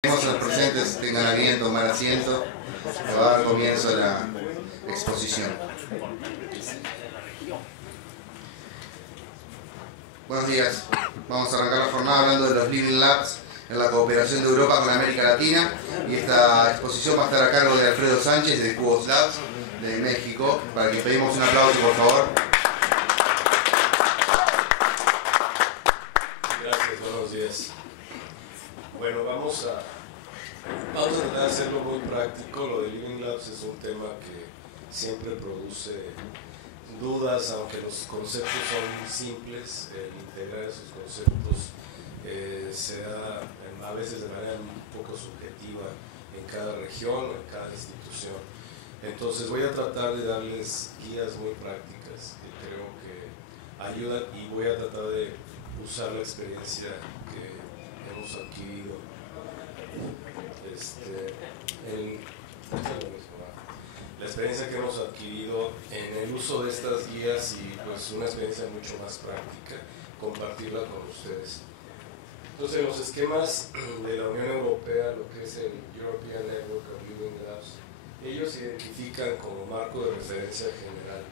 Queremos que los presentes tengan a bien tomar asiento, que va a dar comienzo a la exposición. Buenos días. Vamos a arrancar la jornada hablando de los Living Labs en la cooperación de Europa con América Latina, y esta exposición va a estar a cargo de Alfredo Sánchez de Cubos Labs de México, para que pedimos un aplauso, por favor. Gracias, buenos días. Bueno, vamos a tratar de hacerlo muy práctico. Lo de Living Labs es un tema que siempre produce dudas, aunque los conceptos son simples. El integrar esos conceptos se da a veces de manera un poco subjetiva en cada región o en cada institución. Entonces voy a tratar de darles guías muy prácticas que creo que ayudan, y voy a tratar de usar la experiencia que hemos adquirido la experiencia que hemos adquirido en el uso de estas guías, y pues una experiencia mucho más práctica, compartirla con ustedes. Entonces, los esquemas de la Unión Europea, lo que es el European Network of Living Labs, ellos identifican como marco de referencia general,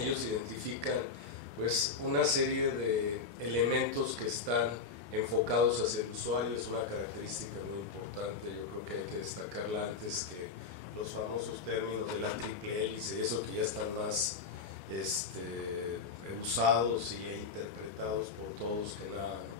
ellos identifican pues una serie de elementos que están enfocados hacia el usuario. Es una característica muy importante. Yo creo que hay que destacarla antes que los famosos términos de la triple hélice, eso que ya están más usados e interpretados por todos que nada, ¿no?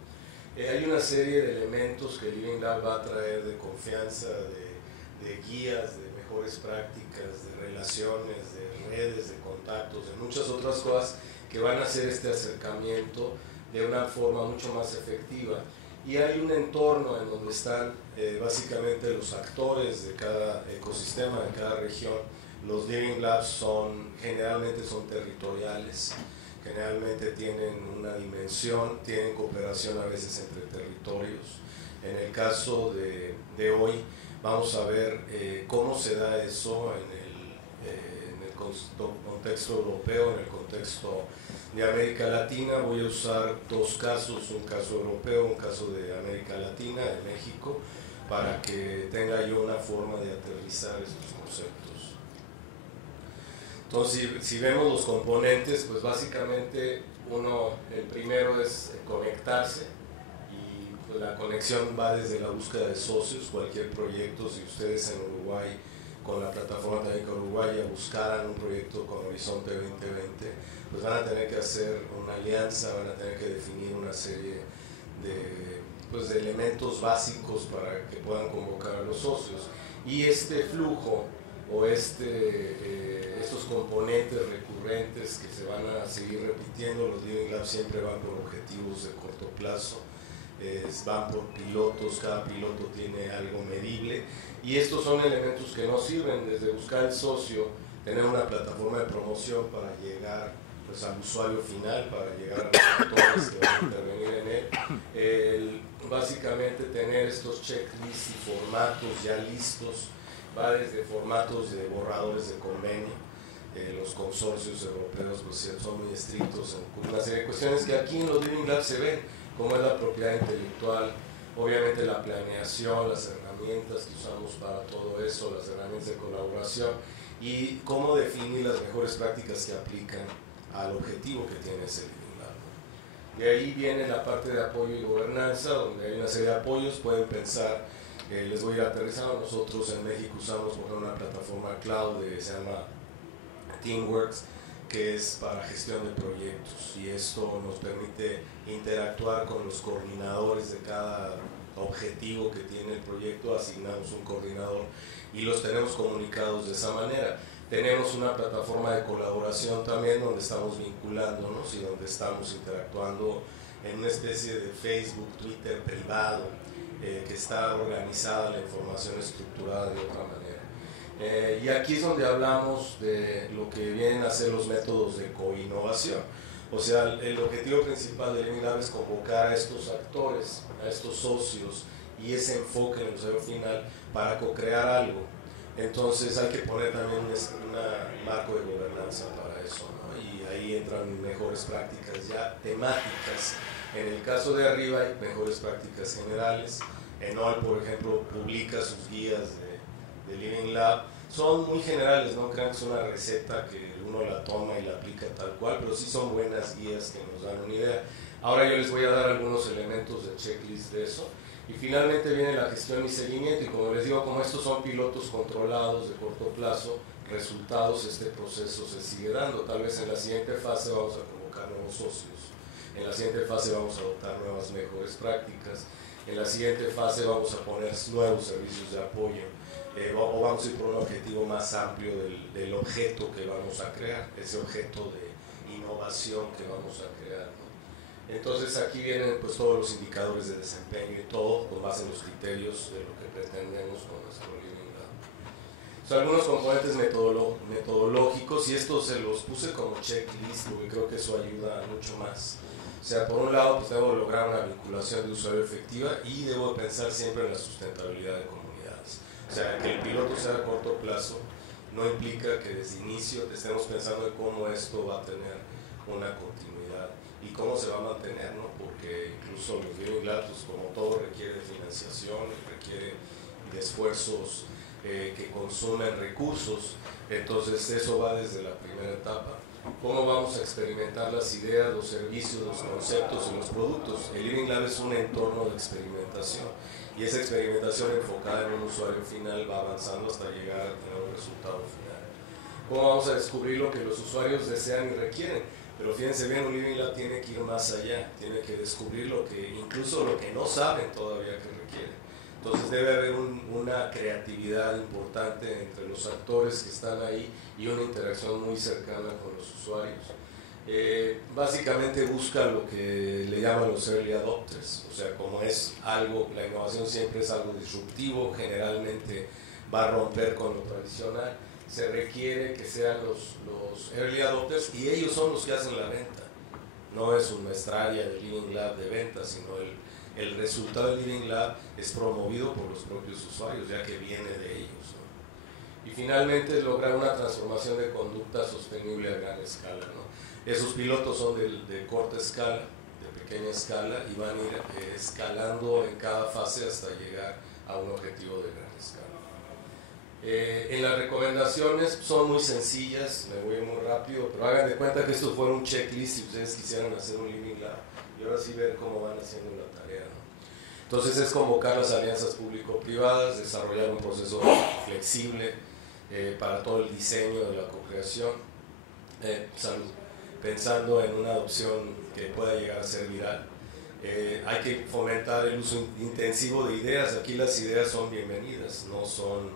Hay una serie de elementos que Living Lab va a traer, de confianza, de guías, de mejores prácticas, de relaciones, de redes, de contactos, de muchas otras cosas que van a hacer este acercamiento de una forma mucho más efectiva. Y hay un entorno en donde están básicamente los actores de cada ecosistema, de cada región. Los Living Labs generalmente son territoriales, generalmente tienen una dimensión, tienen cooperación a veces entre territorios. En el caso de hoy vamos a ver cómo se da eso en el contexto europeo, en el contexto de América Latina. Voy a usar dos casos, un caso europeo, un caso de América Latina, de México, para que tenga yo una forma de aterrizar estos conceptos. Entonces, si vemos los componentes, pues básicamente el primero es conectarse, y pues la conexión va desde la búsqueda de socios. Cualquier proyecto, si ustedes en Uruguay, con la plataforma Técnica Uruguaya, buscaran un proyecto con Horizonte 2020, pues van a tener que hacer una alianza, van a tener que definir una serie de elementos básicos para que puedan convocar a los socios. Y este flujo o estos componentes recurrentes que se van a seguir repitiendo, los Living Labs siempre van por objetivos de corto plazo, van por pilotos, cada piloto tiene algo medible, y estos son elementos que nos sirven desde buscar el socio, tener una plataforma de promoción para llegar pues al usuario final, para llegar a los actores que van a intervenir en él, básicamente tener estos checklists y formatos ya listos. Va desde formatos de borradores de convenio. Los consorcios europeos pues, son muy estrictos en una serie de cuestiones que aquí en los Living Labs se ven, como es la propiedad intelectual, obviamente la planeación, las herramientas que usamos para todo eso, las herramientas de colaboración, y cómo definir las mejores prácticas que aplican al objetivo que tiene ese Living Lab. De ahí viene la parte de apoyo y gobernanza, donde hay una serie de apoyos. Pueden pensar, les voy a ir aterrizando. Nosotros en México usamos una plataforma cloud que se llama TeamWorks, que es para gestión de proyectos, y esto nos permite interactuar con los coordinadores de cada objetivo que tiene el proyecto. Asignamos un coordinador y los tenemos comunicados de esa manera. Tenemos una plataforma de colaboración también, donde estamos vinculándonos y donde estamos interactuando en una especie de Facebook, Twitter privado, que está organizada la información estructurada de otra manera. Y aquí es donde hablamos de lo que vienen a ser los métodos de coinnovación. O sea, el objetivo principal de Living Lab es convocar a estos actores, a estos socios, y ese enfoque en el usuario final para co-crear algo. Entonces hay que poner también un marco de gobernanza para eso, ¿no? Y ahí entran mejores prácticas ya temáticas. En el caso de arriba hay mejores prácticas generales, Enol, por ejemplo, publica sus guías de Living Lab. Son muy generales, no crean que es una receta que uno la toma y la aplica tal cual, pero sí son buenas guías que nos dan una idea. Ahora yo les voy a dar algunos elementos de checklist de eso. Y finalmente viene la gestión y seguimiento, y como les digo, como estos son pilotos controlados de corto plazo, resultados, este proceso se sigue dando. Tal vez en la siguiente fase vamos a convocar nuevos socios, en la siguiente fase vamos a adoptar nuevas mejores prácticas, en la siguiente fase vamos a poner nuevos servicios de apoyo, o vamos a ir por un objetivo más amplio del objeto que vamos a crear, ese objeto de innovación que vamos a crear, ¿no? Entonces aquí vienen pues todos los indicadores de desempeño y todo con base en los criterios de lo que pretendemos con nuestro Living Lab. Son algunos componentes metodológicos, y estos se los puse como checklist porque creo que eso ayuda mucho más. O sea, por un lado pues debo lograr una vinculación de usuario efectiva y debo pensar siempre en la sustentabilidad de comunidades. O sea, que el piloto sea a corto plazo no implica que desde inicio estemos pensando en cómo esto va a tener una continuidad y cómo se va a mantener, ¿no? Porque incluso los Living Labs, pues, como todo, requiere de financiación, requiere de esfuerzos que consumen recursos. Entonces eso va desde la primera etapa. ¿Cómo vamos a experimentar las ideas, los servicios, los conceptos y los productos? El Living Lab es un entorno de experimentación, y esa experimentación enfocada en un usuario final va avanzando hasta llegar a tener un resultado final. ¿Cómo vamos a descubrir lo que los usuarios desean y requieren? Pero fíjense bien, un Living Lab tiene que ir más allá, tiene que descubrir incluso lo que no saben todavía que requieren. Entonces debe haber una creatividad importante entre los actores que están ahí y una interacción muy cercana con los usuarios. Básicamente busca lo que le llaman los early adopters, o sea, como es algo, la innovación siempre es algo disruptivo, generalmente va a romper con lo tradicional, se requiere que sean los early adopters, y ellos son los que hacen la venta. No es una muestraria del Living Lab de venta, sino el resultado del Living Lab es promovido por los propios usuarios, ya que viene de ellos, ¿no? Y finalmente lograr una transformación de conducta sostenible a gran escala, ¿no? Esos pilotos son de corta escala, de pequeña escala, y van a ir escalando en cada fase hasta llegar a un objetivo de gran escala. En las recomendaciones son muy sencillas, me voy muy rápido, pero hagan de cuenta que esto fuera un checklist si ustedes quisieran hacer un Living Lab, y ahora sí ver cómo van haciendo la tarea, ¿no? Entonces es convocar las alianzas público-privadas, desarrollar un proceso flexible para todo el diseño de la co-creación, pensando en una adopción que pueda llegar a ser viral. Hay que fomentar el uso intensivo de ideas. Aquí las ideas son bienvenidas, no son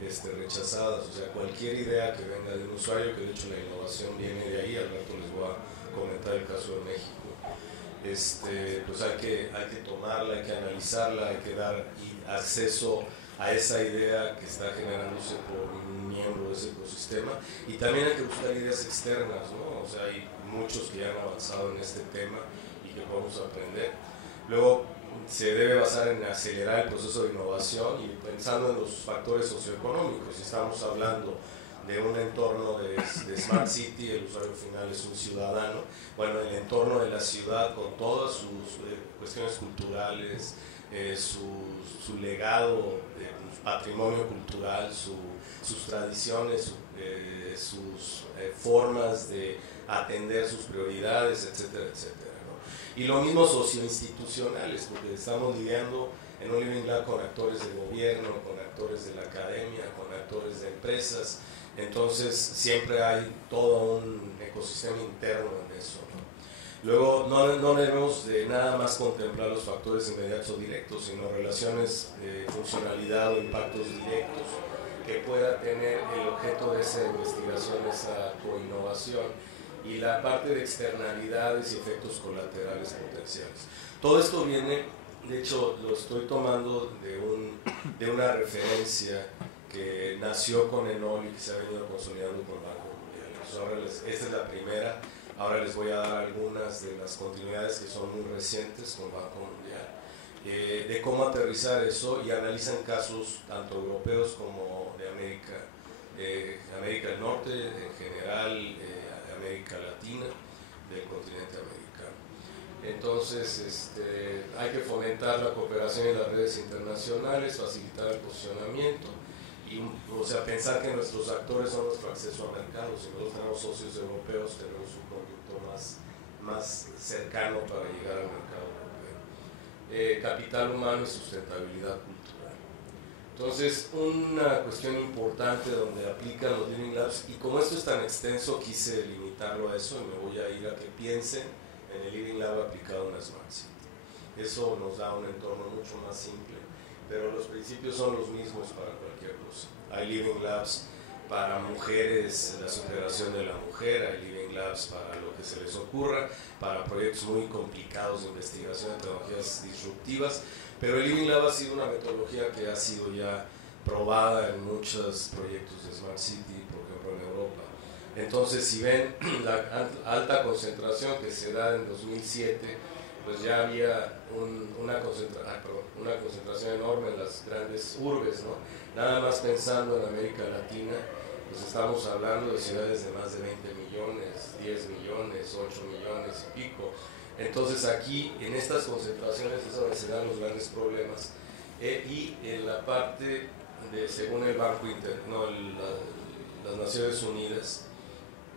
rechazadas. O sea, cualquier idea que venga de un usuario, que de hecho la innovación viene de ahí, al rato les voy a comentar el caso de México. Pues hay que tomarla, hay que analizarla, hay que dar acceso a esa idea que está generándose por un miembro de ese ecosistema, y también hay que buscar ideas externas, ¿no? O sea, hay muchos que ya han avanzado en este tema y que podemos aprender. Luego se debe basar en acelerar el proceso de innovación y pensando en los factores socioeconómicos. Si estamos hablando de un entorno de Smart City, el usuario final es un ciudadano, bueno, el entorno de la ciudad con todas sus cuestiones culturales, su legado, patrimonio cultural, sus tradiciones, sus formas de atender sus prioridades, etcétera, etcétera, ¿no? Y lo mismo socioinstitucionales, porque estamos lidiando en un Living Lab con actores del gobierno, con actores de la academia, con actores de empresas. Entonces siempre hay todo un ecosistema interno en eso, ¿no? Luego no debemos de nada más contemplar los factores inmediatos o directos, sino relaciones de funcionalidad o impactos directos que pueda tener el objeto de esa investigación, esa coinnovación, y la parte de externalidades y efectos colaterales potenciales. Todo esto viene, de hecho lo estoy tomando de una referencia que nació con Enol y que se ha venido consolidando con Banco Mundial. Entonces ahora esta es la primera. Ahora les voy a dar algunas de las continuidades que son muy recientes con Banco Mundial, de cómo aterrizar eso, y analizan casos tanto europeos como de América del Norte, en general América Latina, del continente americano. Entonces hay que fomentar la cooperación en las redes internacionales, facilitar el posicionamiento y, o sea, pensar que nuestros actores son nuestro acceso a mercados. Si nosotros tenemos socios europeos, tenemos un producto más cercano para llegar al mercado europeo. Capital humano y sustentabilidad cultural. Entonces, una cuestión importante donde aplican los Living Labs, y como esto es tan extenso, quise limitarlo a eso y me voy a ir a que piensen en el Living Lab aplicado a una Smart City. Eso nos da un entorno mucho más simple, pero los principios son los mismos para cualquier cosa. Hay Living Labs para mujeres, la superación de la mujer, hay Living Labs para lo que se les ocurra, para proyectos muy complicados de investigación de tecnologías disruptivas, pero el Living Lab ha sido una metodología que ha sido ya probada en muchos proyectos de Smart City, por ejemplo en Europa. Entonces, si ven la alta concentración que se da en 2007, pues ya había una concentración enorme en las grandes urbes, ¿no? Nada más pensando en América Latina, pues estamos hablando de ciudades de más de 20 millones, 10 millones, 8 millones y pico. Entonces aquí, en estas concentraciones, es donde se dan los grandes problemas. Y en la parte de, según el Banco las Naciones Unidas,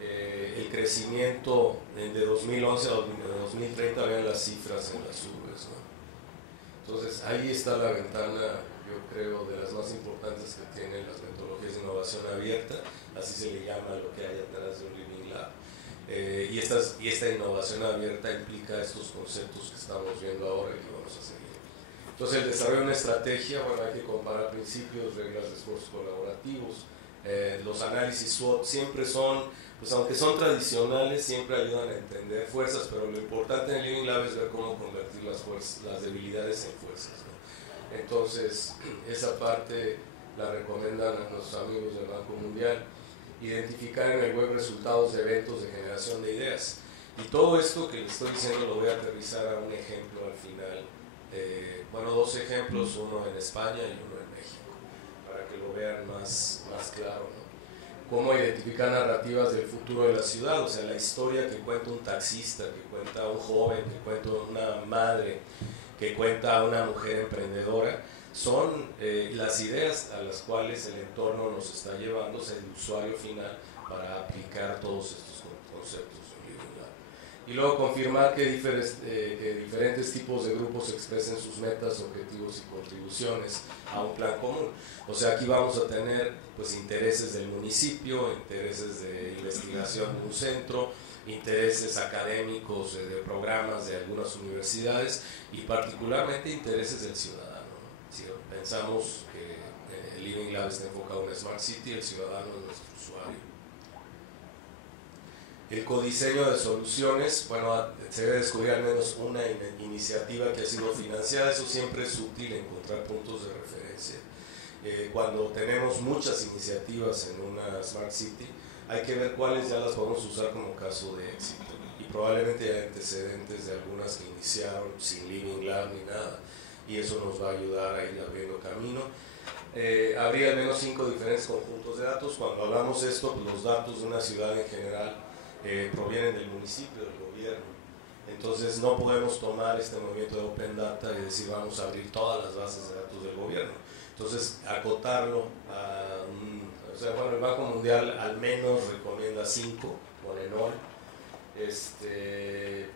el crecimiento de 2011 a 2030, vean las cifras en las urbes, ¿no? Entonces ahí está la ventana, yo creo, de las más importantes que tienen las metodologías de innovación abierta, así se le llama lo que hay atrás de un Living Lab. Y esta innovación abierta implica estos conceptos que estamos viendo ahora y que vamos a seguir. Entonces el desarrollo de una estrategia, bueno, hay que comparar principios, reglas de esfuerzos colaborativos. Los análisis SWOT siempre son, pues aunque son tradicionales, siempre ayudan a entender fuerzas, pero lo importante en el Living Lab es ver cómo convertir las debilidades en fuerzas, ¿no? Entonces, esa parte la recomiendan a nuestros amigos del Banco Mundial. Identificar en el web resultados de eventos de generación de ideas. Y todo esto que les estoy diciendo lo voy a aterrizar a un ejemplo al final. Bueno, dos ejemplos, uno en España y uno en México, para que lo vean más claro, ¿no? Cómo identificar narrativas del futuro de la ciudad, o sea, la historia que cuenta un taxista, que cuenta un joven, que cuenta una madre, que cuenta una mujer emprendedora, son las ideas a las cuales el entorno nos está llevando, o sea, el usuario final, para aplicar todos estos conceptos en Living Lab. Y luego confirmar que diferentes tipos de grupos expresen sus metas, objetivos y contribuciones a un plan común. O sea, aquí vamos a tener pues intereses del municipio, intereses de investigación de un centro, intereses académicos de programas de algunas universidades y particularmente intereses del ciudadano. Si pensamos que el Living Lab está enfocado en Smart City, el ciudadano es nuestro usuario. El codiseño de soluciones, bueno, se debe descubrir al menos una iniciativa que ha sido financiada, eso siempre es útil encontrar puntos de referencia. Cuando tenemos muchas iniciativas en una Smart City, hay que ver cuáles ya las podemos usar como caso de éxito. Y probablemente hay antecedentes de algunas que iniciaron sin Living Lab ni nada. Y eso nos va a ayudar a ir abriendo camino. Habría al menos 5 diferentes conjuntos de datos. Cuando hablamos de esto, pues los datos de una ciudad en general provienen del municipio, del gobierno. Entonces no podemos tomar este movimiento de Open Data y decir vamos a abrir todas las bases de datos del gobierno. Entonces acotarlo a o sea, bueno, el Banco Mundial al menos recomienda 5, pone NOL,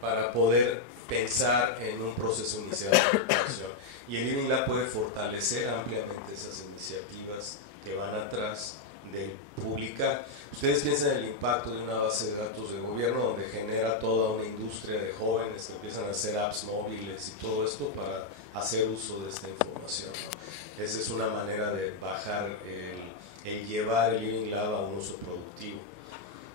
para poder pensar en un proceso inicial de adaptación. Y el Living Lab puede fortalecer ampliamente esas iniciativas que van atrás de publicar. Ustedes piensan en el impacto de una base de datos de gobierno donde genera toda una industria de jóvenes que empiezan a hacer apps móviles y todo esto para hacer uso de esta información, ¿no? Esa es una manera de bajar el llevar el Living Lab a un uso productivo.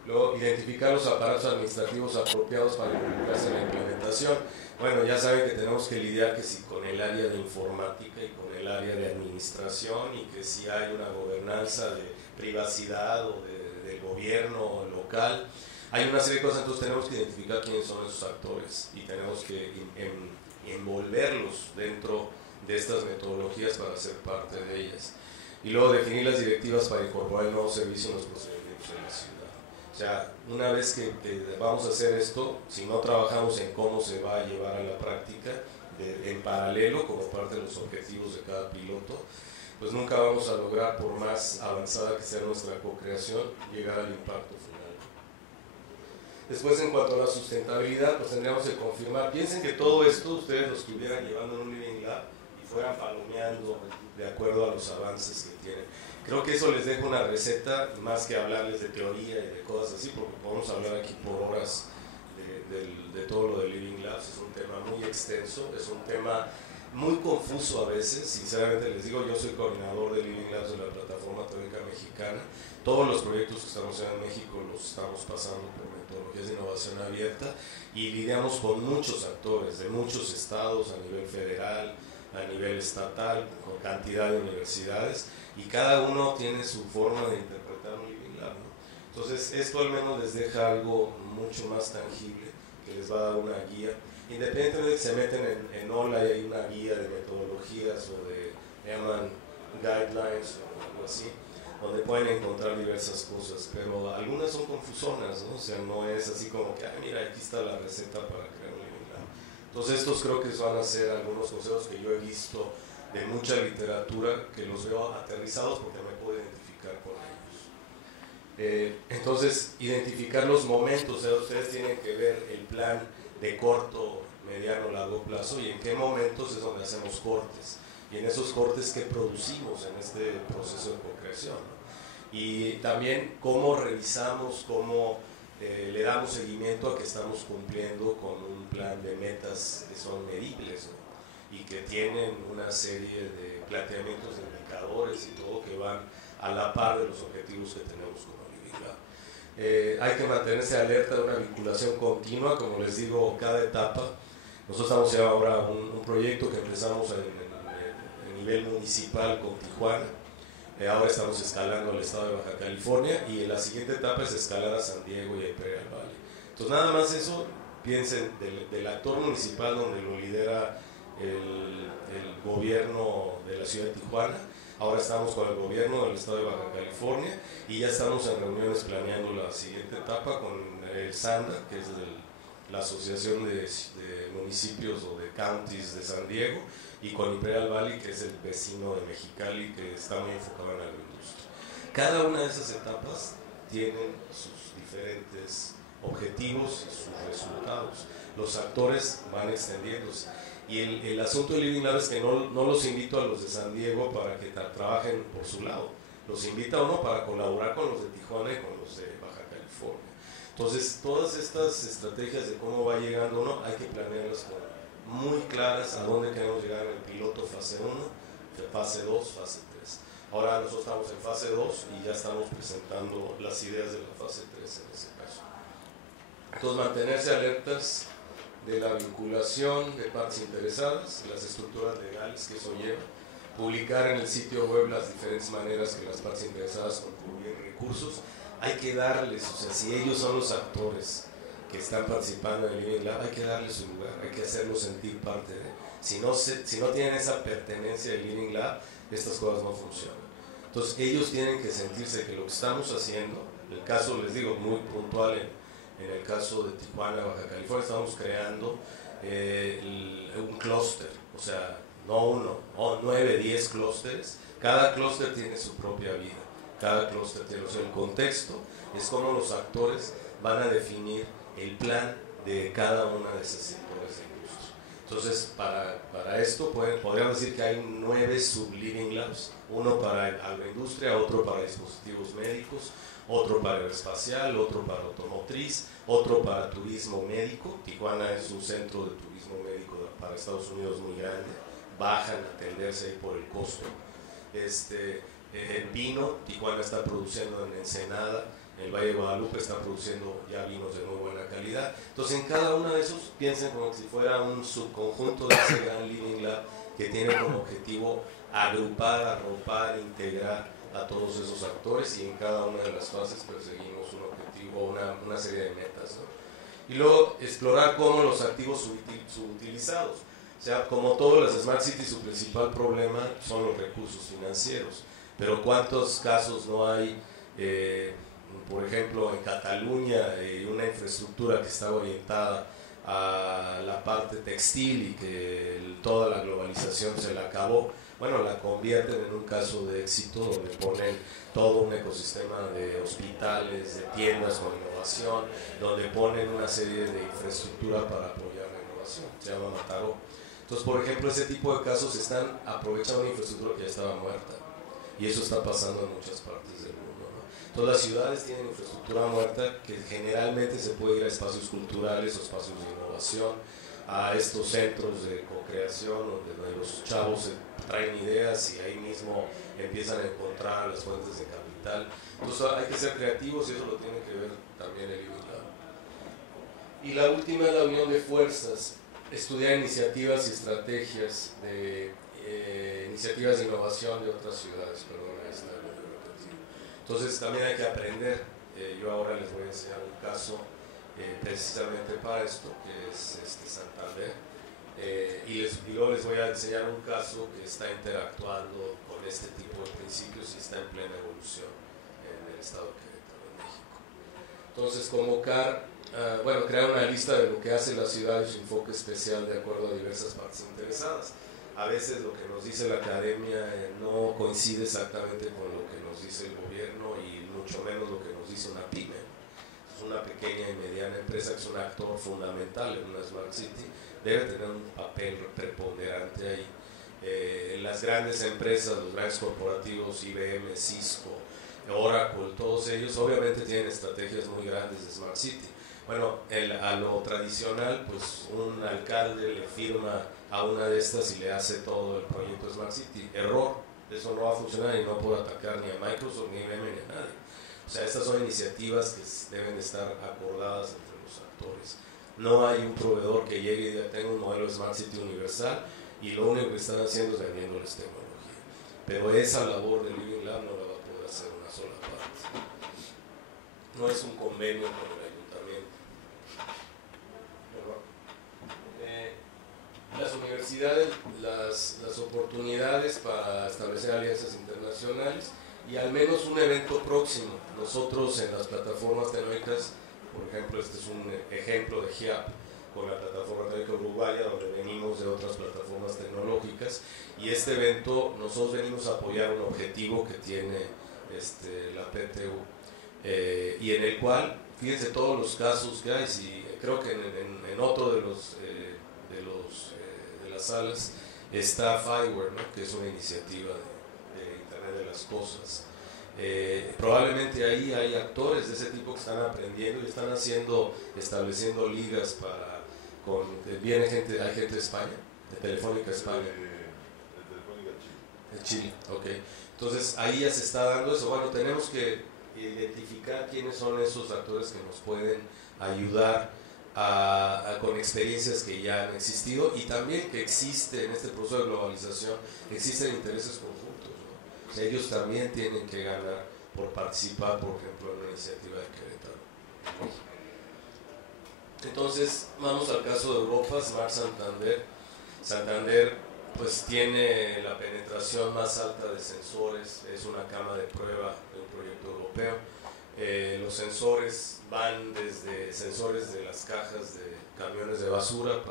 Luego, identificar los aparatos administrativos apropiados para involucrarse en la implementación. Bueno, ya saben que tenemos que lidiar que si con el área de informática y con el área de administración y que si hay una gobernanza de privacidad o del gobierno local. Hay una serie de cosas, entonces tenemos que identificar quiénes son esos actores y tenemos que envolverlos dentro de estas metodologías para ser parte de ellas. Y luego definir las directivas para incorporar el nuevo servicio en los procedimientos de la ciudad. O sea, una vez que vamos a hacer esto, si no trabajamos en cómo se va a llevar a la práctica, en paralelo, como parte de los objetivos de cada piloto, pues nunca vamos a lograr, por más avanzada que sea nuestra co-creación, llegar al impacto final. Después, en cuanto a la sustentabilidad, pues tendríamos que confirmar. Piensen que todo esto ustedes lo estuvieran llevando en un Living Lab y fueran palomeando de acuerdo a los avances que tienen. Creo que eso les deja una receta, más que hablarles de teoría y de cosas así, porque podemos hablar aquí por horas de todo lo de Living Labs. Es un tema muy extenso, es un tema muy confuso a veces. Sinceramente les digo, yo soy coordinador de Living Labs de la Plataforma Teórica Mexicana. Todos los proyectos que estamos haciendo en México los estamos pasando por metodologías de innovación abierta y lidiamos con muchos actores de muchos estados, a nivel federal, a nivel estatal, con cantidad de universidades, y cada uno tiene su forma de interpretar un Living Lab, ¿no? Entonces esto al menos les deja algo mucho más tangible, que les va a dar una guía, independientemente de que se meten en OLA y hay una guía de metodologías o de llaman guidelines o algo así, donde pueden encontrar diversas cosas, pero algunas son confusonas, ¿no? O sea, no es así como que, mira, aquí está la receta para crear un Living Lab. Entonces estos creo que van a ser algunos consejos que yo he visto de mucha literatura, que los veo aterrizados porque me puedo identificar con ellos. Entonces, identificar los momentos, o sea, ustedes tienen que ver el plan de corto, mediano, largo plazo y en qué momentos es donde hacemos cortes. Y en esos cortes, ¿qué producimos en este proceso de co-creación, ¿no? Y también cómo revisamos, cómo le damos seguimiento a que estamos cumpliendo con un plan de metas que son medibles, ¿no? Y que tienen una serie de planteamientos de indicadores y todo que van a la par de los objetivos que tenemos como Living Lab. Hay que mantenerse alerta de una vinculación continua, como les digo, cada etapa. Nosotros estamos haciendo ahora un proyecto que empezamos en nivel municipal con Tijuana. Ahora estamos escalando al estado de Baja California y la siguiente etapa es escalar a San Diego y a Imperial Valley. Entonces nada más eso, piensen del actor municipal donde lo lidera el gobierno de la ciudad de Tijuana. Ahora estamos con el gobierno del estado de Baja California y ya estamos en reuniones planeando la siguiente etapa con el SANDA, que es la Asociación de Municipios o de Counties de San Diego, y con Imperial Valley, que es el vecino de Mexicali, que está muy enfocado en la agroindustria. Cada una de esas etapas tienen sus diferentes objetivos y sus resultados. Los actores van extendiéndose. Y el asunto de Living Lab es que no los invito a los de San Diego para que trabajen por su lado. Los invita a uno para colaborar con los de Tijuana y con los de Baja California. Entonces, todas estas estrategias de cómo va llegando uno, hay que planearlas muy claras a dónde queremos llegar en el piloto fase 1, fase 2, fase 3. Ahora nosotros estamos en fase 2 y ya estamos presentando las ideas de la fase 3 en ese caso. Entonces, mantenerse alertas de la vinculación de partes interesadas, las estructuras legales que eso lleva, publicar en el sitio web las diferentes maneras que las partes interesadas contribuyen recursos. Hay que darles, o sea, si ellos son los actores que están participando en el Living Lab, hay que darles su lugar, hay que hacerlos sentir parte de. Si no tienen esa pertenencia del Living Lab, estas cosas no funcionan. Entonces ellos tienen que sentirse que lo que estamos haciendo, el caso les digo muy puntual en el caso de Tijuana, Baja California, estamos creando un clúster, o sea, no uno, 9, 10 clústeres. Cada clúster tiene su propia vida, cada clúster tiene, o sea, el contexto es cómo los actores van a definir el plan de cada una de esas sectores de industria. Entonces, para esto podríamos decir que hay 9 sub-Living Labs, uno para agroindustria, otro para dispositivos médicos, otro para aeroespacial, otro para automotriz, otro para turismo médico. Tijuana es un centro de turismo médico para Estados Unidos muy grande, bajan a atenderse ahí por el costo. Vino, Tijuana está produciendo en Ensenada, el Valle de Guadalupe está produciendo ya vinos de muy buena calidad. Entonces en cada uno de esos piensen como si fuera un subconjunto de ese gran Living Lab que tiene como objetivo agrupar, arropar, integrar a todos esos actores, y en cada una de las fases perseguimos un objetivo, una serie de metas, ¿no? Y luego explorar cómo los activos subutilizados, o sea, como todas las Smart Cities, su principal problema son los recursos financieros, pero cuántos casos no hay por ejemplo, en Cataluña, una infraestructura que está orientada a la parte textil y que toda la globalización se la acabó, bueno, la convierten en un caso de éxito donde ponen todo un ecosistema de hospitales, de tiendas con innovación, donde ponen una serie de infraestructura para apoyar la innovación, se llama Mataró. Entonces, por ejemplo, ese tipo de casos están aprovechando una infraestructura que ya estaba muerta, y eso está pasando en muchas partes del mundo, ¿no? Todas las ciudades tienen infraestructura muerta que generalmente se puede ir a espacios culturales o espacios de innovación, a estos centros de co-creación donde los chavos se traen ideas y ahí mismo empiezan a encontrar las fuentes de capital. Entonces hay que ser creativos y eso lo tiene que ver también el IBILAB. Y la última es la unión de fuerzas, estudiar iniciativas y estrategias de iniciativas de innovación de otras ciudades. Perdón, ahí está. Entonces también hay que aprender. Yo ahora les voy a enseñar un caso precisamente para esto, que es Santander, y luego les voy a enseñar un caso que está interactuando con este tipo de principios y está en plena evolución en el estado de Querétaro, en México. Entonces convocar, crear una lista de lo que hace la ciudad y su enfoque especial de acuerdo a diversas partes interesadas. A veces lo que nos dice la academia no coincide exactamente con lo que nos dice el gobierno y mucho menos lo que nos dice una pyme. Una pequeña y mediana empresa que es un actor fundamental en una Smart City debe tener un papel preponderante ahí. Las grandes empresas, los grandes corporativos, IBM, Cisco, Oracle, todos ellos obviamente tienen estrategias muy grandes de Smart City. Bueno, a lo tradicional, pues un alcalde le firma a una de estas y le hace todo el proyecto de Smart City. Error, eso no va a funcionar y no puedo atacar ni a Microsoft, ni a IBM, ni a nadie. O sea, estas son iniciativas que deben estar acordadas entre los actores. No hay un proveedor que llegue y diga, tengo un modelo de Smart City universal y lo único que están haciendo es vendiéndoles tecnología. Pero esa labor del Living Lab no la va a poder hacer una sola parte. No es un convenio con el ayuntamiento. Las universidades, las oportunidades para establecer alianzas internacionales y al menos un evento próximo. Nosotros en las plataformas tecnológicas, por ejemplo, este es un ejemplo de GIAP con la plataforma tecnológica uruguaya, donde venimos de otras plataformas tecnológicas, y este evento nosotros venimos a apoyar un objetivo que tiene la PTU, y en el cual, fíjense todos los casos que hay, y creo que en otro de las salas está Fireware, ¿no? Que es una iniciativa de Internet de las Cosas. Probablemente ahí hay actores de ese tipo que están aprendiendo y están estableciendo ligas hay gente de España, de Telefónica España. De Telefónica Chile. De Chile, ok. Entonces ahí ya se está dando eso. Bueno, tenemos que identificar quiénes son esos actores que nos pueden ayudar con experiencias que ya han existido y también que existe en este proceso de globalización, existen intereses conjuntos, ¿no? O sea, ellos también tienen que ganar por participar, por ejemplo, en una iniciativa de Querétaro. Entonces, vamos al caso de Europa, Smart Santander. Santander pues tiene la penetración más alta de sensores, es una cama de prueba de un proyecto europeo. Los sensores van desde sensores de las cajas de camiones de basura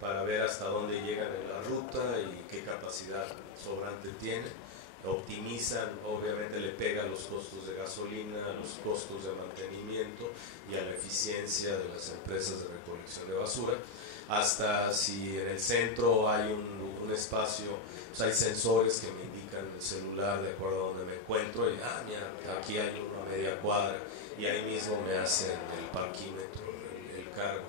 para ver hasta dónde llegan en la ruta y qué capacidad sobrante tiene. Optimizan, obviamente le pega a los costos de gasolina, a los costos de mantenimiento y a la eficiencia de las empresas de recolección de basura. Hasta si en el centro hay un espacio, pues hay sensores que me indican el celular de acuerdo a donde me encuentro y mira, aquí hay uno a media cuadra y ahí mismo me hacen el parquímetro, el cargo.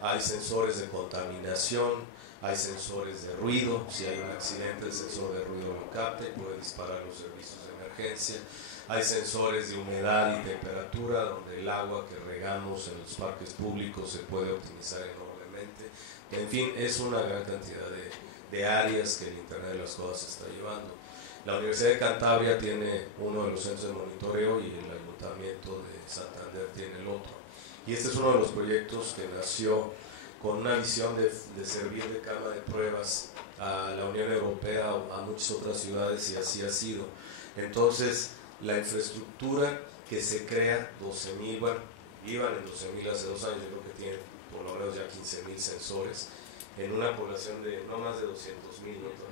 Hay sensores de contaminación, hay sensores de ruido, si hay un accidente el sensor de ruido lo capta y puede disparar los servicios de emergencia. Hay sensores de humedad y temperatura donde el agua que regamos en los parques públicos se puede optimizar enormemente. En fin, es una gran cantidad de áreas que el Internet de las Cosas está llevando. La Universidad de Cantabria tiene uno de los centros de monitoreo y el Ayuntamiento de Santander tiene el otro. Y este es uno de los proyectos que nació con una visión de servir de cama de pruebas a la Unión Europea o a muchas otras ciudades y así ha sido. Entonces, la infraestructura que se crea 12.000, bueno, iban en 12.000 hace 2 años, yo creo que tienen por lo menos ya 15.000 sensores en una población de no más de 200.000, ¿no?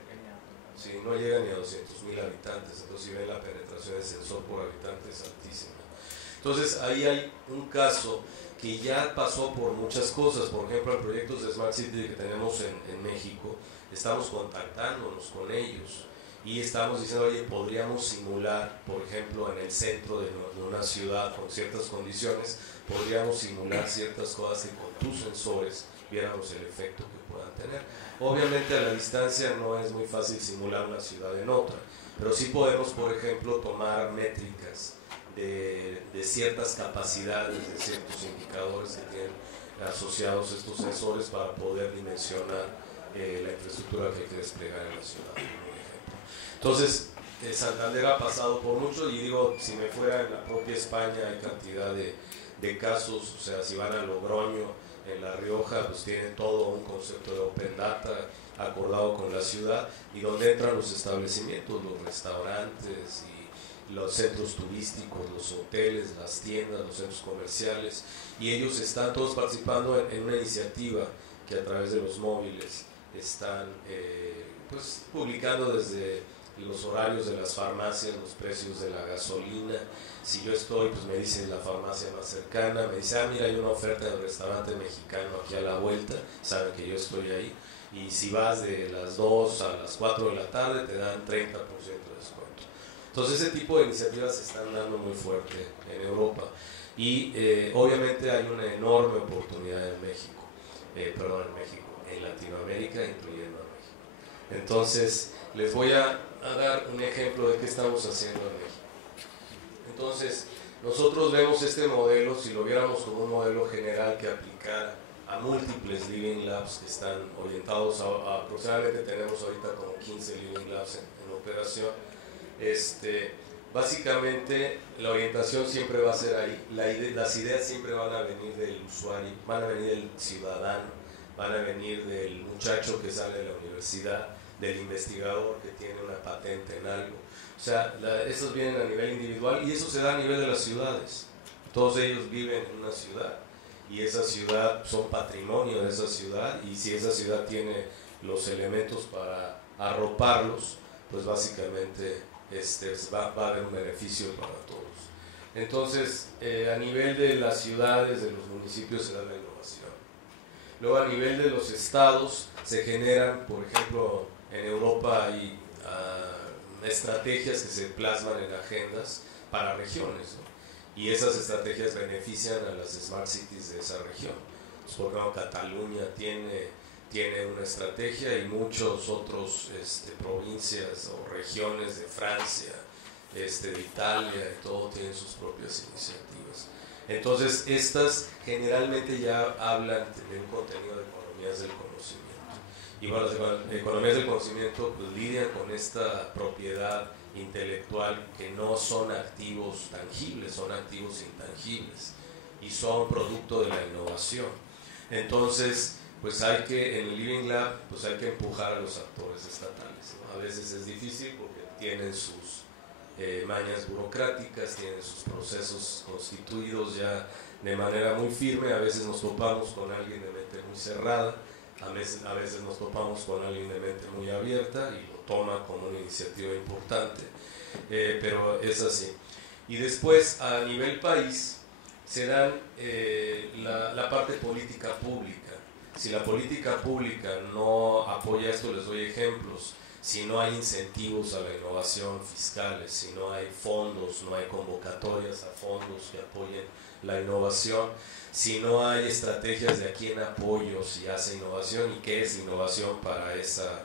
Sí, no llega ni a 200.000 habitantes, entonces si ven la penetración de sensor por habitante es altísima. Entonces ahí hay un caso que ya pasó por muchas cosas. Por ejemplo, en proyectos de Smart City que tenemos en México, estamos contactándonos con ellos y estamos diciendo, oye, podríamos simular, por ejemplo, en el centro de una ciudad con ciertas condiciones, podríamos simular ciertas cosas que con tus sensores viéramos el efecto que puedan tener. Obviamente a la distancia no es muy fácil simular una ciudad en otra, pero sí podemos, por ejemplo, tomar métricas de ciertas capacidades, de ciertos indicadores que tienen asociados estos sensores para poder dimensionar la infraestructura que hay que desplegar en la ciudad, por ejemplo. Entonces, Santander ha pasado por mucho, y digo, si me fuera en la propia España hay cantidad de casos, o sea, si van a Logroño, en La Rioja, pues tienen todo un concepto de Open Data acordado con la ciudad, y donde entran los establecimientos, los restaurantes y los centros turísticos, los hoteles, las tiendas, los centros comerciales, y ellos están todos participando en una iniciativa que a través de los móviles están pues publicando desde los horarios de las farmacias, los precios de la gasolina. Si yo estoy, pues me dice la farmacia más cercana, me dice, mira, hay una oferta del restaurante mexicano aquí a la vuelta, saben que yo estoy ahí, y si vas de las 2 a las 4 de la tarde te dan 30% de descuento. Entonces ese tipo de iniciativas se están dando muy fuerte en Europa, y obviamente hay una enorme oportunidad en México, en Latinoamérica, incluyendo a México. Entonces les voy a dar un ejemplo de qué estamos haciendo en México. Entonces, nosotros vemos este modelo, si lo viéramos como un modelo general que aplicara a múltiples Living Labs que están orientados aproximadamente tenemos ahorita como 15 Living Labs en operación. Básicamente, la orientación siempre va a ser ahí, las ideas siempre van a venir del usuario, van a venir del ciudadano, van a venir del muchacho que sale de la universidad, del investigador que tiene una patente en algo. O sea, esos vienen a nivel individual, y eso se da a nivel de las ciudades. Todos ellos viven en una ciudad, y esa ciudad son patrimonio de esa ciudad, y si esa ciudad tiene los elementos para arroparlos, pues básicamente va a haber un beneficio para todos. Entonces, a nivel de las ciudades, de los municipios, se da la innovación. Luego, a nivel de los estados, se generan, por ejemplo, en Europa hay estrategias que se plasman en agendas para regiones, ¿no? Y esas estrategias benefician a las Smart Cities de esa región. Pues, por ejemplo, Cataluña tiene una estrategia, y muchos otros provincias o regiones de Francia, de Italia, y todo tienen sus propias iniciativas. Entonces, estas generalmente ya hablan de un contenido de economías del conocimiento. Y bueno, las economías del conocimiento pues lidian con esta propiedad intelectual que no son activos tangibles, son activos intangibles, y son producto de la innovación. Entonces, pues en el Living Lab, pues hay que empujar a los actores estatales, ¿no? A veces es difícil porque tienen sus mañas burocráticas, tienen sus procesos constituidos ya de manera muy firme. A veces nos topamos con alguien de mente muy cerrada, a veces nos topamos con alguien de mente muy abierta y lo toma como una iniciativa importante, pero es así. Y después, a nivel país, se dan la parte política pública. Si la política pública no apoya esto, les doy ejemplos. Si no hay incentivos a la innovación fiscales, si no hay fondos, no hay convocatorias a fondos que apoyen la innovación, si no hay estrategias de a quién apoyo si hace innovación y qué es innovación para esa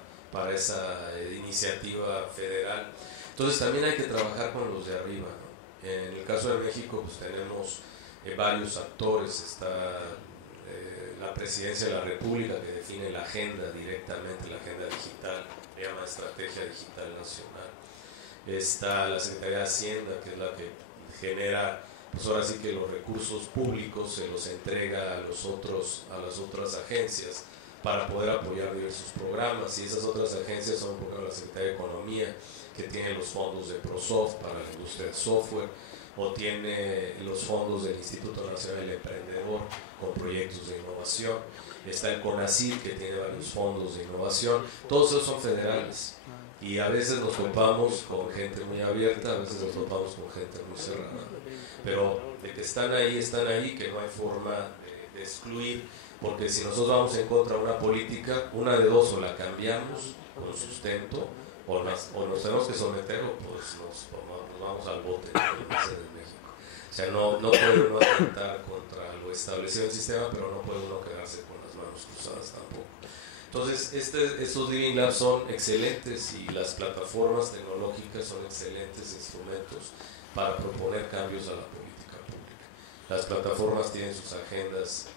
iniciativa federal. Entonces también hay que trabajar con los de arriba, ¿no? En el caso de México pues tenemos varios actores. Está la Presidencia de la República, que define la agenda directamente, la agenda digital, se llama Estrategia Digital Nacional. Está la Secretaría de Hacienda, que es la que genera, pues ahora sí que los recursos públicos se los entrega a las otras agencias para poder apoyar diversos programas, y esas otras agencias son, por ejemplo, la Secretaría de Economía, que tiene los fondos de ProSoft para la industria del software, o tiene los fondos del Instituto Nacional del Emprendedor con proyectos de innovación. Está el CONACYT, que tiene varios fondos de innovación. Todos esos son federales, y a veces nos topamos con gente muy abierta, a veces nos topamos con gente muy cerrada, pero de que están ahí, que no hay forma de excluir, porque si nosotros vamos en contra de una política, una de dos: o la cambiamos con sustento, o nos tenemos que someter, o pues nos vamos al bote, como dicen en México. O sea, no puede uno atentar contra lo establecido en el sistema, pero no puede uno quedarse con las manos cruzadas tampoco. Entonces, estos Living Labs son excelentes, y las plataformas tecnológicas son excelentes instrumentos para proponer cambios a la política pública. Las plataformas tienen sus agendas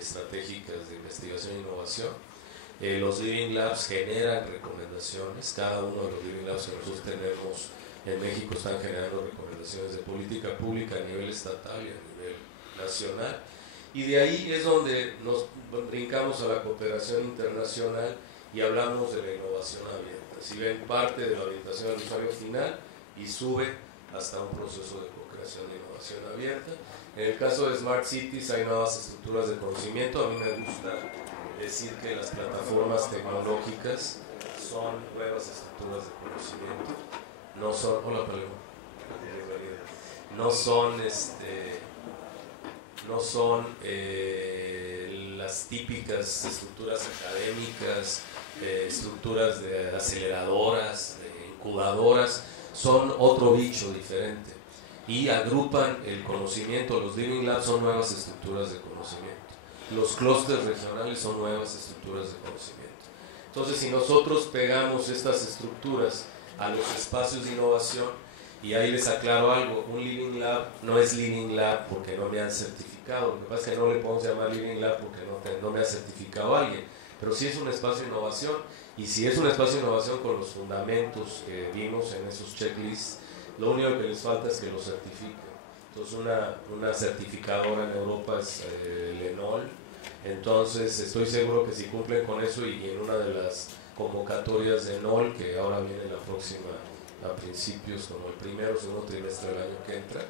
estratégicas de investigación e innovación. Los Living Labs generan recomendaciones. Cada uno de los Living Labs que nosotros tenemos en México están generando recomendaciones de política pública a nivel estatal y a nivel nacional. Y de ahí es donde nos brincamos a la cooperación internacional y hablamos de la innovación abierta. Si ven, parte de la orientación al usuario final y sube hasta un proceso de co-creación de innovación abierta. En el caso de Smart Cities hay nuevas estructuras de conocimiento. A mí me gusta decir que las plataformas tecnológicas son nuevas estructuras de conocimiento. No son, hola Paloma, no son las típicas estructuras académicas, estructuras de aceleradoras, de incubadoras. Son otro bicho diferente, y agrupan el conocimiento. Los Living Labs son nuevas estructuras de conocimiento. Los clústeres regionales son nuevas estructuras de conocimiento. Entonces, si nosotros pegamos estas estructuras a los espacios de innovación, y ahí les aclaro algo: un Living Lab no es Living Lab porque no me han certificado. Lo que pasa es que no le podemos llamar Living Lab porque no me ha certificado alguien, pero sí es un espacio de innovación, y si es un espacio de innovación con los fundamentos que vimos en esos checklists, lo único que les falta es que lo certifiquen. Entonces, una certificadora en Europa es Lenol. Entonces, estoy seguro que si cumplen con eso, y en una de las convocatorias de NOL, que ahora viene la próxima a principios, como el primero o segundo trimestre del año que entra,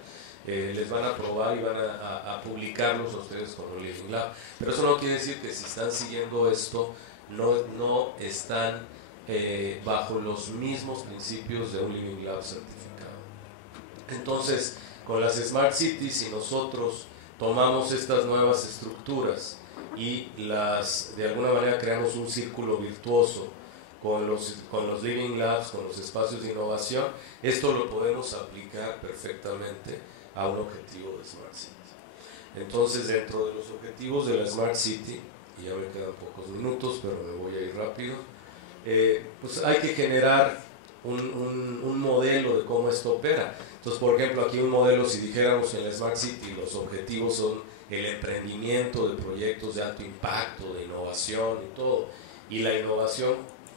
les van a aprobar y van a publicarlos a ustedes como Living Lab. Pero eso no quiere decir que si están siguiendo esto no están bajo los mismos principios de un Living Lab certificado. Entonces, con las Smart Cities, si nosotros tomamos estas nuevas estructuras y de alguna manera creamos un círculo virtuoso con los Living Labs, con los espacios de innovación, esto lo podemos aplicar perfectamente a un objetivo de Smart City. Entonces, dentro de los objetivos de la Smart City, y ya me quedan pocos minutos, pero me voy a ir rápido, pues hay que generar un modelo de cómo esto opera. Entonces, por ejemplo, aquí un modelo, si dijéramos en la Smart City los objetivos son el emprendimiento de proyectos de alto impacto, de innovación y todo, y la innovación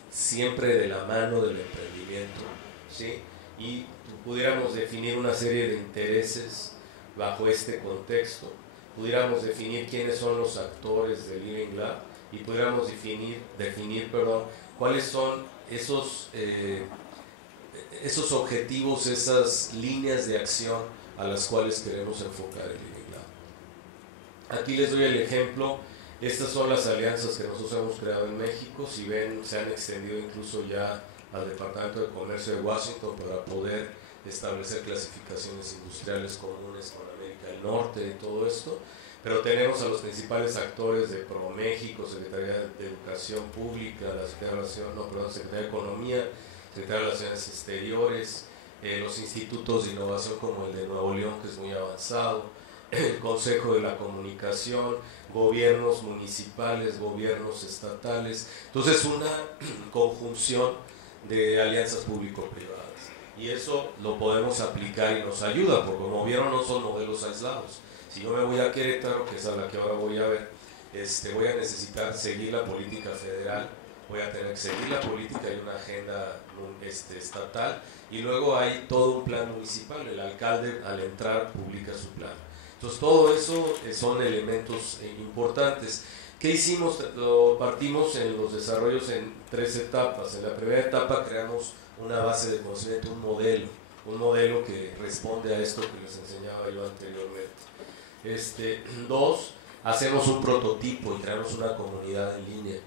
siempre de la mano del emprendimiento, ¿sí? Y pudiéramos definir una serie de intereses bajo este contexto, pudiéramos definir quiénes son los actores del Living Lab, y pudiéramos definir cuáles son esos objetivos, esas líneas de acción a las cuales queremos enfocar el Living Lab. Aquí les doy el ejemplo. Estas son las alianzas que nosotros hemos creado en México. Si ven, se han extendido incluso ya al Departamento de Comercio de Washington para poder establecer clasificaciones industriales comunes con América del Norte y todo esto. Pero tenemos a los principales actores de ProMéxico, Secretaría de Educación Pública, la Secretaría de Economía, Secretaría de Relaciones Exteriores, los institutos de innovación como el de Nuevo León, que es muy avanzado, el Consejo de la Comunicación, gobiernos municipales, gobiernos estatales. Entonces, una conjunción de alianzas público-privadas, y eso lo podemos aplicar y nos ayuda, porque como vieron, no son modelos aislados. Si yo me voy a Querétaro, que es a la que ahora voy a ver, voy a necesitar seguir la política federal, voy a tener que seguir la política y una agenda estatal, y luego hay todo un plan municipal. El alcalde al entrar publica su plan. Entonces, todo eso son elementos importantes. ¿Qué hicimos? Lo partimos en los desarrollos en 3 etapas. En la primera etapa creamos una base de conocimiento, un modelo que responde a esto que les enseñaba yo anteriormente. 2, hacemos un prototipo y creamos una comunidad en línea.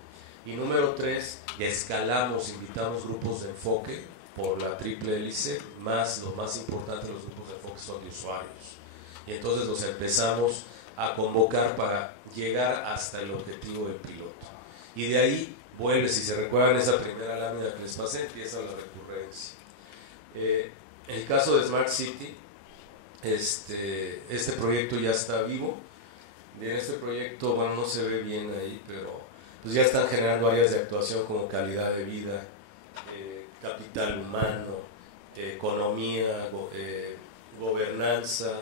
Y número 3, escalamos, invitamos grupos de enfoque por la triple hélice, más lo más importante, los grupos de enfoque son de usuarios. Y entonces los empezamos a convocar para llegar hasta el objetivo del piloto. Y de ahí vuelve, si se recuerdan esa primera lámina que les pasé, empieza la recurrencia. En el caso de Smart City, este proyecto ya está vivo. En este proyecto, bueno, no se ve bien ahí, pero pues ya están generando áreas de actuación como calidad de vida, capital humano, economía, gobernanza,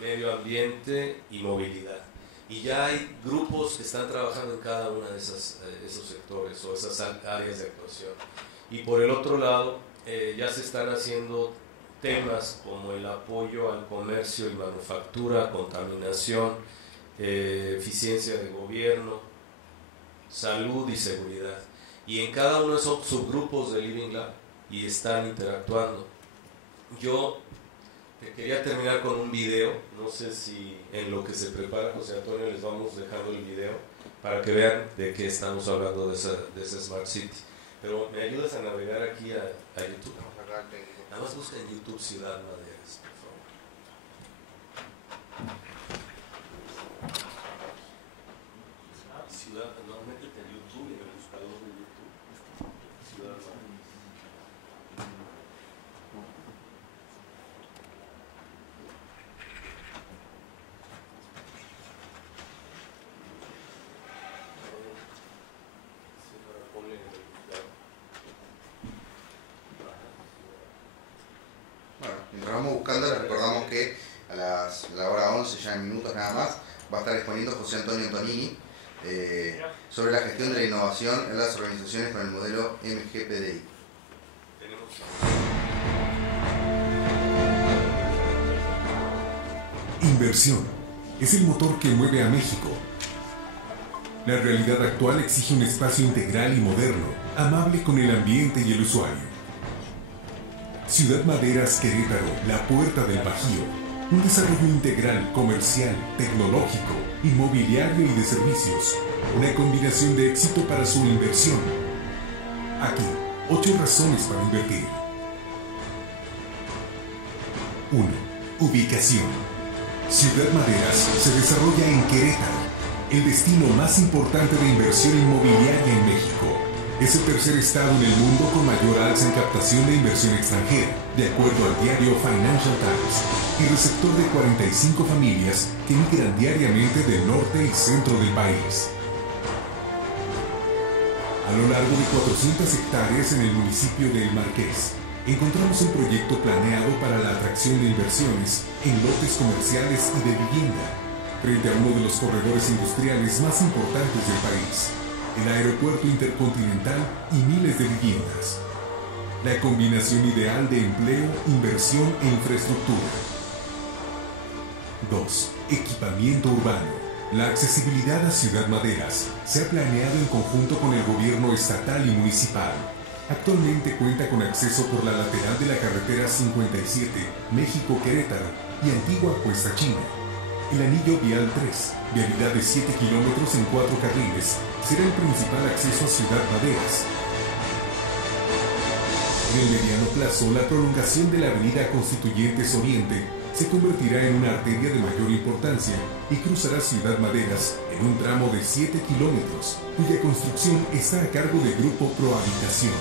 medio ambiente y movilidad. Y ya hay grupos que están trabajando en cada uno de esos sectores o esas áreas de actuación. Y por el otro lado, ya se están haciendo temas como el apoyo al comercio y manufactura, contaminación, eficiencia de gobierno, salud y seguridad. Y en cada uno de esos subgrupos de Living Lab y están interactuando. Yo quería terminar con un video, no sé si en lo que se prepara José Antonio les vamos dejando el video para que vean de qué estamos hablando de esa Smart City. Pero me ayudas a navegar aquí a YouTube. Nada más busca en YouTube Ciudad Maderas, por favor. Ciudad, no, métete en YouTube, en el buscador de YouTube. Ciudad Maderas. Mientras vamos buscando, les recordamos que a la hora 11, ya en minutos nada más, va a estar exponiendo José Antonio Antonini sobre la gestión de la innovación en las organizaciones con el modelo MGPDI. Inversión es el motor que mueve a México. La realidad actual exige un espacio integral y moderno, amable con el ambiente y el usuario. Ciudad Maderas Querétaro, la puerta del Bajío. Un desarrollo integral, comercial, tecnológico, inmobiliario y de servicios. Una combinación de éxito para su inversión. Aquí, 8 razones para invertir. 1. Ubicación. Ciudad Maderas se desarrolla en Querétaro, el destino más importante de inversión inmobiliaria en México. Es el tercer estado en el mundo con mayor alza en captación de inversión extranjera, de acuerdo al diario Financial Times, y receptor de 45 familias que migran diariamente del norte y centro del país. A lo largo de 400 hectáreas en el municipio de El Marqués, encontramos un proyecto planeado para la atracción de inversiones en lotes comerciales y de vivienda, frente a uno de los corredores industriales más importantes del país, el aeropuerto intercontinental y miles de viviendas. La combinación ideal de empleo, inversión e infraestructura. 2. Equipamiento urbano. La accesibilidad a Ciudad Maderas se ha planeado en conjunto con el gobierno estatal y municipal. Actualmente cuenta con acceso por la lateral de la carretera 57, México-Querétaro y Antigua Cuesta China. El anillo vial 3, vialidad de 7 kilómetros en 4 carriles, será el principal acceso a Ciudad Maderas. En el mediano plazo, la prolongación de la avenida Constituyentes Oriente se convertirá en una arteria de mayor importancia y cruzará Ciudad Maderas en un tramo de 7 kilómetros, cuya construcción está a cargo del Grupo Prohabitación.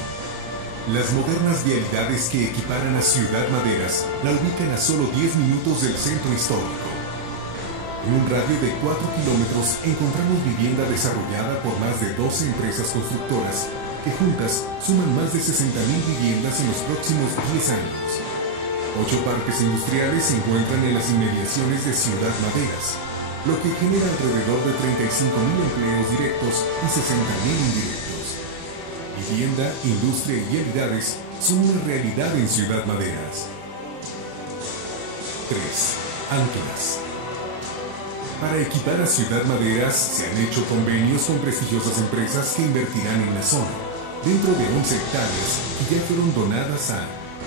Las modernas vialidades que equiparan a Ciudad Maderas la ubican a solo 10 minutos del centro histórico. En un radio de 4 kilómetros encontramos vivienda desarrollada por más de 12 empresas constructoras que juntas suman más de 60,000 viviendas en los próximos 10 años. 8 parques industriales se encuentran en las inmediaciones de Ciudad Maderas, lo que genera alrededor de 35,000 empleos directos y 60,000 indirectos. Vivienda, industria y vialidades son una realidad en Ciudad Maderas. 3. Anclas. Para equipar a Ciudad Maderas se han hecho convenios con prestigiosas empresas que invertirán en la zona, dentro de 11 hectáreas que ya fueron donadas a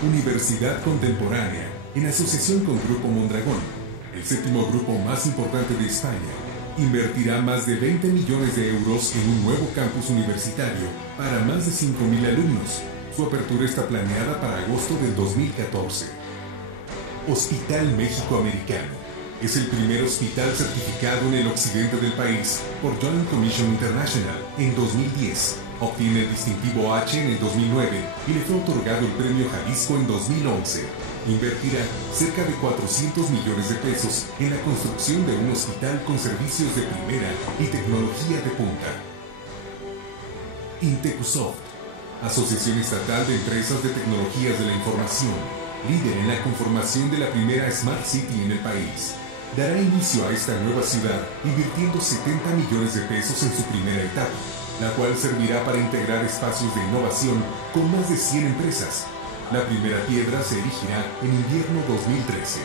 Universidad Contemporánea, en asociación con Grupo Mondragón, el séptimo grupo más importante de España. Invertirá más de 20 millones de euros en un nuevo campus universitario para más de 5.000 alumnos. Su apertura está planeada para agosto del 2014. Hospital México-Americano. Es el primer hospital certificado en el occidente del país por Joint Commission International en 2010. Obtiene el distintivo H en el 2009 y le fue otorgado el premio Jalisco en 2011. Invertirá cerca de 400 millones de pesos en la construcción de un hospital con servicios de primera y tecnología de punta. Intecusoft, Asociación Estatal de Empresas de Tecnologías de la Información, líder en la conformación de la primera Smart City en el país, dará inicio a esta nueva ciudad invirtiendo 70 millones de pesos en su primera etapa, la cual servirá para integrar espacios de innovación con más de 100 empresas. La primera piedra se erigirá en invierno 2013.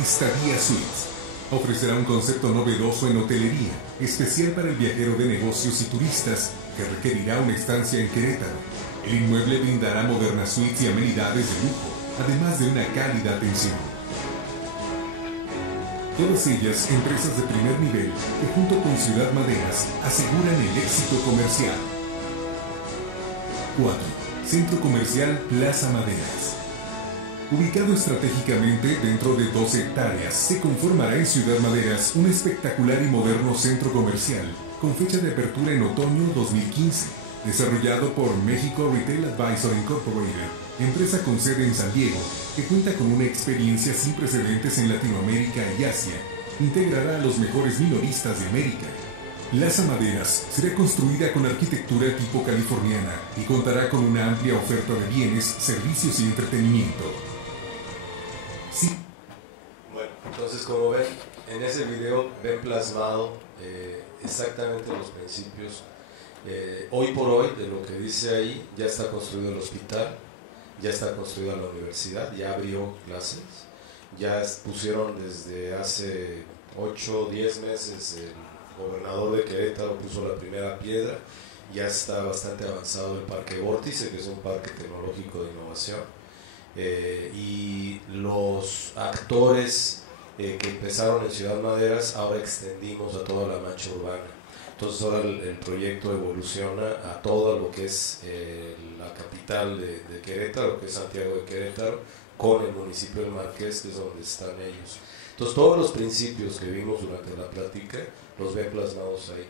Estadía Suites ofrecerá un concepto novedoso en hotelería, especial para el viajero de negocios y turistas que requerirá una estancia en Querétaro. El inmueble brindará modernas suites y amenidades de lujo, además de una cálida atención. Todas ellas empresas de primer nivel que junto con Ciudad Maderas aseguran el éxito comercial. 4. Centro Comercial Plaza Maderas. Ubicado estratégicamente dentro de 12 hectáreas, se conformará en Ciudad Maderas un espectacular y moderno centro comercial con fecha de apertura en otoño 2015, desarrollado por Mexico Retail Advisor Incorporated, empresa con sede en San Diego, que cuenta con una experiencia sin precedentes en Latinoamérica y Asia. Integrará a los mejores minoristas de América. Plaza Maderas será construida con arquitectura tipo californiana y contará con una amplia oferta de bienes, servicios y entretenimiento. Sí. Bueno, entonces como ven, en ese video ven plasmado exactamente los principios. Hoy por hoy, de lo que dice ahí, ya está construido el hospital, ya está construida la universidad, ya abrió clases, ya pusieron desde hace 8 o 10 meses el gobernador de Querétaro puso la primera piedra, ya está bastante avanzado el Parque Vórtice, que es un parque tecnológico de innovación, y los actores que empezaron en Ciudad Maderas ahora extendimos a toda la mancha urbana. Entonces ahora el proyecto evoluciona a todo lo que es la capital de Querétaro, que es Santiago de Querétaro, con el municipio del Marqués, que es donde están ellos. Entonces todos los principios que vimos durante la plática los ven plasmados ahí.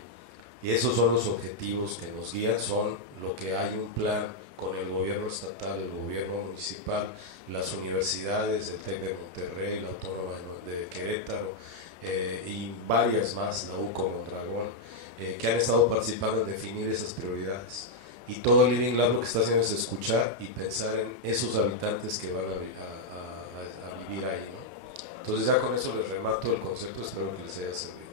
Y esos son los objetivos que nos guían, son lo que hay un plan con el gobierno estatal, el gobierno municipal, las universidades, el TEC de Monterrey, la Autónoma de Querétaro y varias más, la UCO Mondragón, que han estado participando en definir esas prioridades. Y todo el Living Lab lo que está haciendo es escuchar y pensar en esos habitantes que van a vivir ahí, ¿no? Entonces ya con eso les remato el concepto, espero que les haya servido.